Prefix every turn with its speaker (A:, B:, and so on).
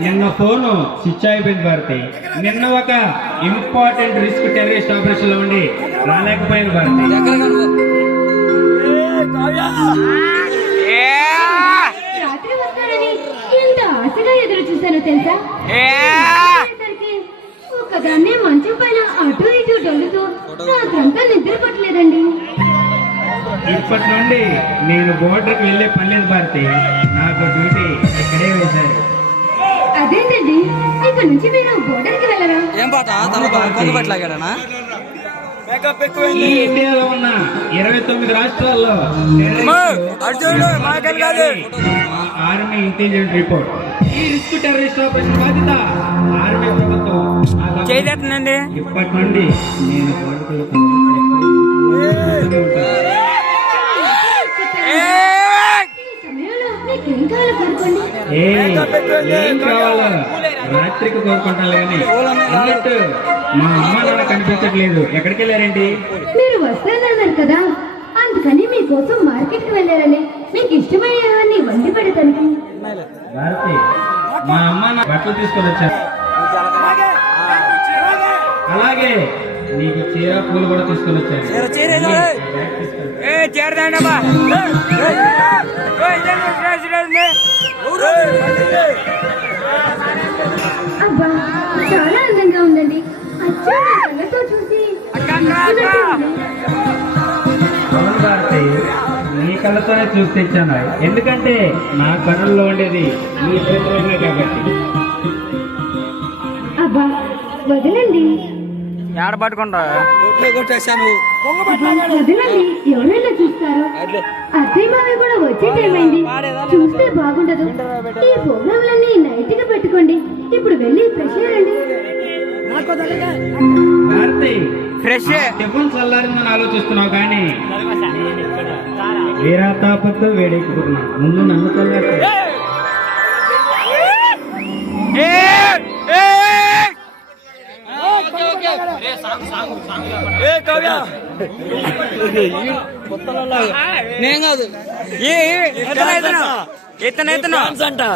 A: నిన్న phone switch అయిపోయింది భారతి. నిన్న ఒక ఇంపార్టెంట్ రిస్క్ టెర్రరిస్ట్ ఆపరేషన్లో ఉండి రాలేకపోయింది భారతి.
B: రాత్రి వస్తానని ఎంత ఆశగా ఎదురు చూశానో తెలుసా? మంచం పైన అటు ఇటు డొల్లుతూ రాత్రంతా
A: ఇప్పటి నుండి నేను బోర్డర్కి వెళ్ళే పని లేదు భారతి. నాకు
B: అదేంటండి? ఇక్కడ నుంచి మీరు బోర్డర్కి వెళ్ళరా?
C: ఏం పాట తల కొంగు పెట్టలాగాడనా
A: ఈ ఇండియాలో ఉన్న ఇరవై తొమ్మిది రాష్ట్రాల్లో
C: అర్జునుడు, మాకేం కాదు.
A: Army intelligence report. ఈ రిస్క్ టెర్రరిస్ట్ ఆపరేషన్ బాధ్యత ఆర్మీ ప్రభుత్వం. ఇప్పటి నుండి నేను ఏ కావాలో? రాత్రికి కోరుకుంటాను కానీ. అన్నట్టు మా అమ్మ నాన్న కనిపించట్లేదు. ఎక్కడికి వెళ్ళారేంటి?
B: మీరు వస్తానన్నారు కదా. అందుకని మీకోసం మార్కెట్కి వెళ్ళారని. మీకు ఇష్టమైనవన్నీ వండి పెడతాను
A: భారతి మా అమ్మ నా బట్టలు తీసుకొని వచ్చారు. అలాగే. నీకు చీర పూలు కూడా తీసుకొని వచ్చాను
C: చీర, చీర ఏదో.
A: వెళ్ళి బ్యాగ్ తీసుకొని రా.
C: ఏ చేరదాండమ్మా
B: అబ్బా చాలా అందంగా ఉందండి అచ్చా నా చూసి
A: కళ్ళతోనే చూసి తెచ్చాను ఎందుకంటే నా కన్నుల్లో ఉండేది నీ చేతులనే కాబట్టి
B: అబ్బా వదలండి
C: ఏడ పట్టుకుంటా కొట్టేశాను
B: అబ్బా, వదలండి ఎవరైనా చూస్తారు అత్తయ్య మావి కూడా వచ్చే టైం అయింది చూస్తే బాగుండదు. ఈ ప్రోగ్రాంలన్నీ నైట్గా పెట్టుకోండి. ఇప్పుడు వెళ్ళి ఫ్రెష్ అయ్యండి.
A: భారతి
C: ఫ్రెష్
A: టిఫిన్ చల్లారిందని ఆలోచిస్తున్నావు కానీ వీరా తాపత్తు వేడెక్కుతున్నా. ముందు నన్ను చల్లారు
C: నేను కాదు. ఇతను ఇతను ఇతను ఇతను